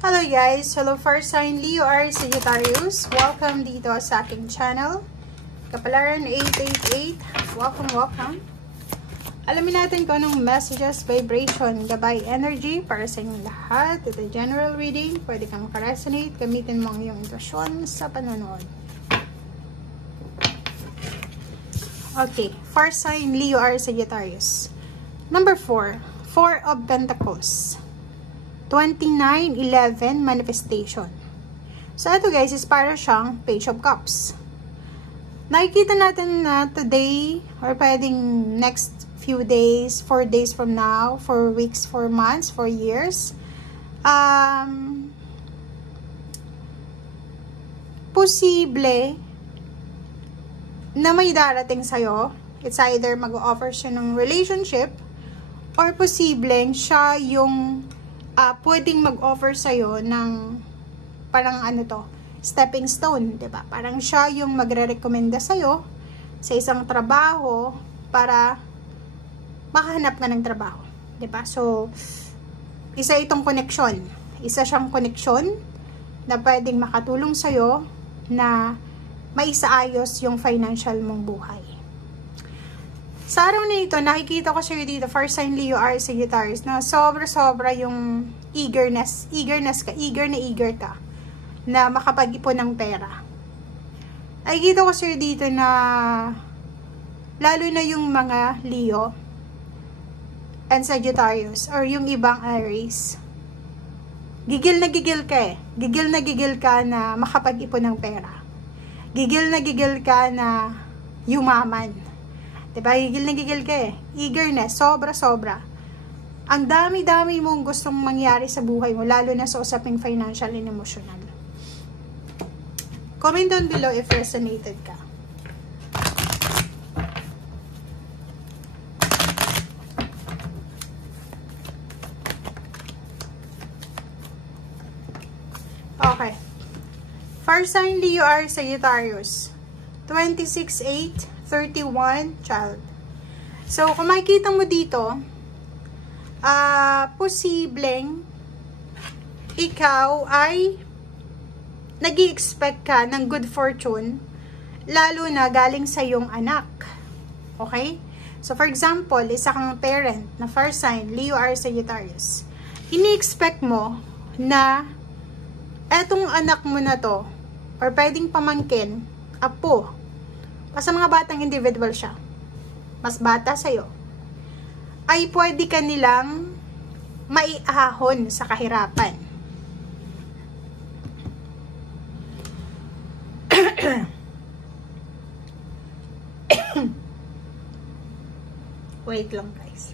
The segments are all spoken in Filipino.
Hello guys! Hello first sign Leo or Sagittarius. Welcome dito sa aking channel. Kapalaran 888. Welcome. Alamin natin kung anong messages, vibration, gabay, energy para sa inyong lahat. Ito general reading. Pwede kang makaresonate. Gamitin mo ang iyong intuition sa panonood. Okay. First sign Leo or Sagittarius. Number 4. Four of Pentacles. 29-11 manifestation. So, ito guys is para siyang Page of Cups. Nakikita natin na today or pwedeng next few days, 4 days from now, 4 weeks, 4 months, 4 years, posible na may darating sa'yo. It's either mag-offer siya ng relationship or posibleng siya yung pwedeng mag-offer sa'yo ng parang stepping stone, diba? Parang siya yung magre-recommenda sa'yo sa isang trabaho para makahanap ka ng trabaho, diba? So, isa itong connection. Isa siyang connection na pwedeng makatulong sa'yo na maisaayos yung financial mong buhay. Sa araw na ito, nakikita ko sa'yo dito, first sign Leo or Sagittarius, na sobra-sobra yung eager na eager ka na makapag-ipon ng pera. Nakikita ko sa'yo dito na lalo na yung mga Leo and Sagittarius or yung ibang Aries. Gigil na gigil ka eh. Gigil na gigil ka na makapag-ipon ng pera. Gigil na gigil ka na yumaman. Diba? Gigil na gigil ka eh. Eagerness, sobra-sobra. Ang dami-dami mong gustong mangyari sa buhay mo, lalo na sa usaping financial and emotional. Comment down below if resonated ka. Okay. First sign Leo or Sagittarius. 26/8/31 child. So, kung makikita mo dito, posibleng ikaw ay nag-i-expect ka ng good fortune, lalo na galing sa iyong anak. Okay? So, for example, isa kang parent na first sign, Leo or Sagittarius. Ini-expect mo na etong anak mo na to, or pwedeng pamangkin, apo, basta mga batang individual siya, mas bata sa'yo, ay pwede ka nilang maiahon sa kahirapan. Wait lang guys.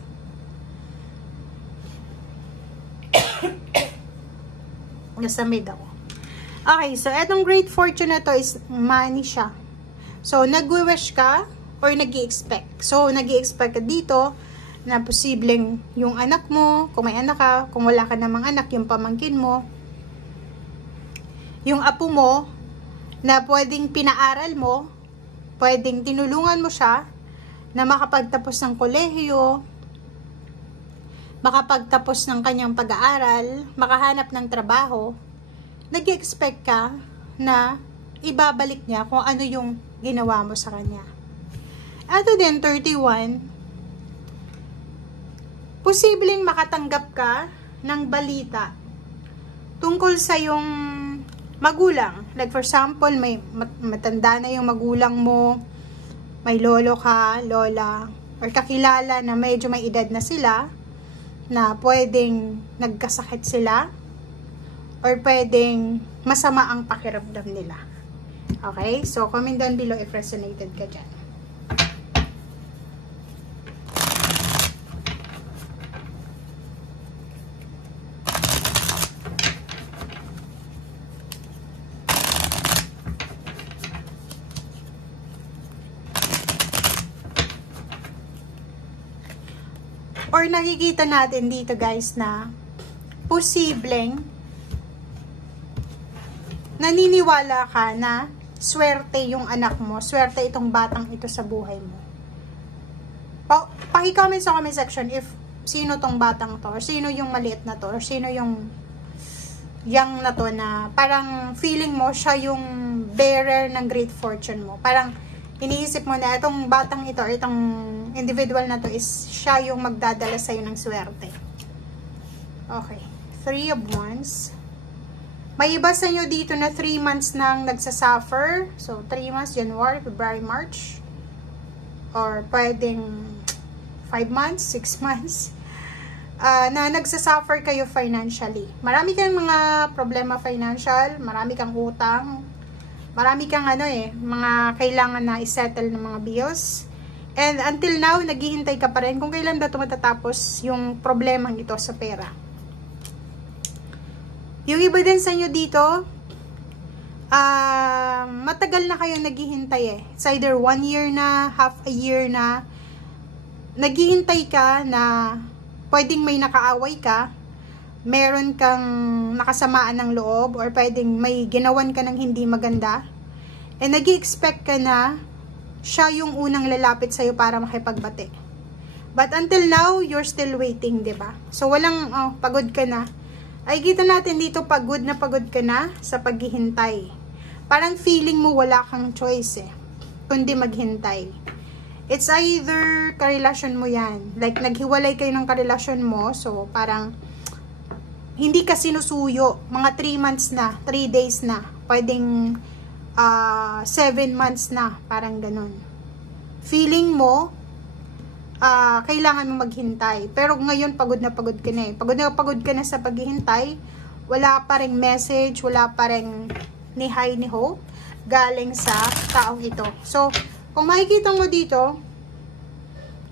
Nasamid ako. Okay, so etong great fortune na to is money siya. So, nag-wish ka or nag-i-expect. So, nag-i-expect ka dito na posibleng yung anak mo, kung may anak ka, kung wala ka namang anak, yung pamangkin mo, yung apo mo, na pwedeng pinaaral mo, pwedeng tinulungan mo siya, na makapagtapos ng kolehiyo, makapagtapos ng kanyang pag-aaral, makahanap ng trabaho, nag-i-expect ka na ibabalik niya kung ano yung ginawa mo sa kanya. Ito din, 31, posibleng makatanggap ka ng balita tungkol sa yung magulang. Like for example, may matanda na yung magulang mo, may lolo ka, lola, or kakilala na medyo may edad na sila, na pwedeng nagkasakit sila, or pwedeng masama ang pakiramdam nila. Okay? So, comment down below if resonated ka dyan. Or nakikita natin dito guys na posibleng naniniwala ka na swerte yung anak mo, swerte itong batang ito sa buhay mo. Paki-comment sa comment section if sino tong batang to, or sino yung maliit na to, or sino yung young na to na parang feeling mo siya yung bearer ng great fortune mo. Parang iniisip mo na itong batang ito or itong individual na to is siya yung magdadala sa'yo ng swerte. Okay. 3 of Wands. May iba sa inyo dito na 3 months nang nagsasuffer. So, 3 months, January, February, March. Or pwedeng 5 months, 6 months. Na nagsasuffer kayo financially. Marami kang mga problema financial, marami kang utang, marami kang mga kailangan na isettle ng mga bills. And until now, naghihintay ka pa rin kung kailan ba ito matatapos yung problemang ito sa pera. Yung iba din sa inyo dito, matagal na kayong naghihintay eh. It's either 1 year na, half a year na, naghihintay ka na pwedeng may nakaaway ka, meron kang nakasamaan ng loob, or pwedeng may ginawan ka ng hindi maganda, and nag-i-expect ka na siya yung unang lalapit sa'yo para makipagbati. But until now, you're still waiting, diba? So, walang, pagod ka na. Ay, kita natin dito, pagod ka na sa paghihintay. Parang feeling mo wala kang choice eh, kundi maghintay. It's either karelasyon mo yan. Like, naghiwalay kayo ng karelasyon mo. So, parang, hindi ka sinusuyo. Mga 3 months na, 3 days na. Pwedeng 7 months na. Parang ganun. Feeling mo, kailangan mo maghintay. Pero ngayon, pagod na pagod ka na eh. Pagod ka na sa paghihintay. Wala pa ring message, wala pa ring ni hi ni ho galing sa taong ito. So, kung makikita mo dito,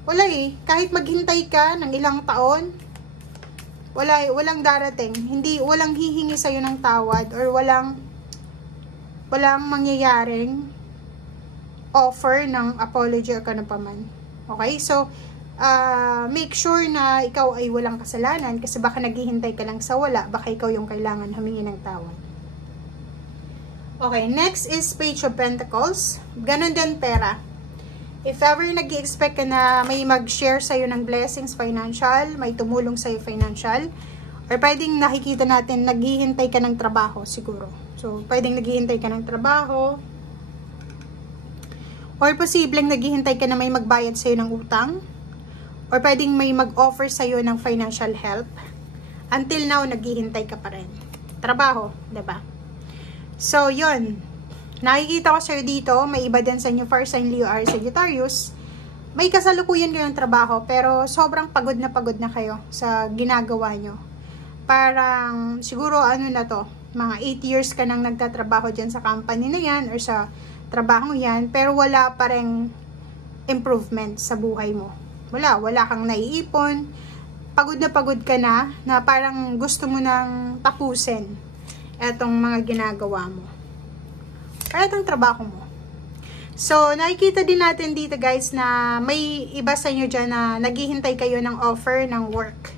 wala eh. Kahit maghintay ka ng ilang taon, walang darating. Walang hihingi sa'yo ng tawad, or walang mangyayaring offer ng apology or kano pa man. Okay? So, make sure na ikaw ay walang kasalanan, kasi baka naghihintay ka lang sa wala, baka ikaw yung kailangan humingi ng tawad. Okay, next is Page of Pentacles. Ganon din pera. If ever nag-i-expect ka na may mag-share sa'yo ng blessings financial, may tumulong sa'yo financial, or pwedeng nakikita natin, naghihintay ka ng trabaho siguro. So, pwedeng naghihintay ka ng trabaho, or posibleng naghihintay ka na may magbayad sa'yo ng utang, or pwedeng may mag-offer sa'yo ng financial help. Until now, naghihintay ka pa rin. Trabaho, diba? So, yun. Nakikita ko sa'yo dito, may iba din sa inyo, Fire sign Leo, Aries, Sagittarius. May kasalukuyan kayong trabaho, pero sobrang pagod na kayo sa ginagawa nyo. Parang, siguro na to, mga 8 years ka nang nagtatrabaho dyan sa company na yan, or sa trabaho yan, pero wala pa ring improvement sa buhay mo. Wala kang naiipon. Pagod ka na parang gusto mo nang tapusin etong mga ginagawa mo. Para itong trabaho mo. So, nakikita din natin dito guys na may iba sa inyo dyan na naghihintay kayo ng offer ng work.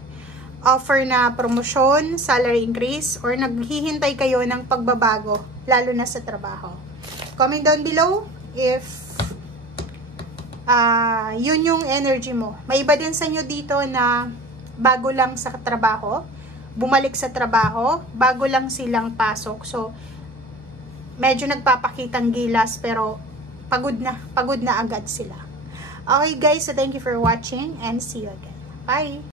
Offer na promosyon, salary increase, or naghihintay kayo ng pagbabago, lalo na sa trabaho. Comment down below if yun yung energy mo. May iba din sa inyo dito na bago lang sa trabaho, bumalik sa trabaho, bago lang silang pasok. So, medyo nagpapakitang gilas, pero pagod na agad sila. Okay guys, so thank you for watching and see you again. Bye!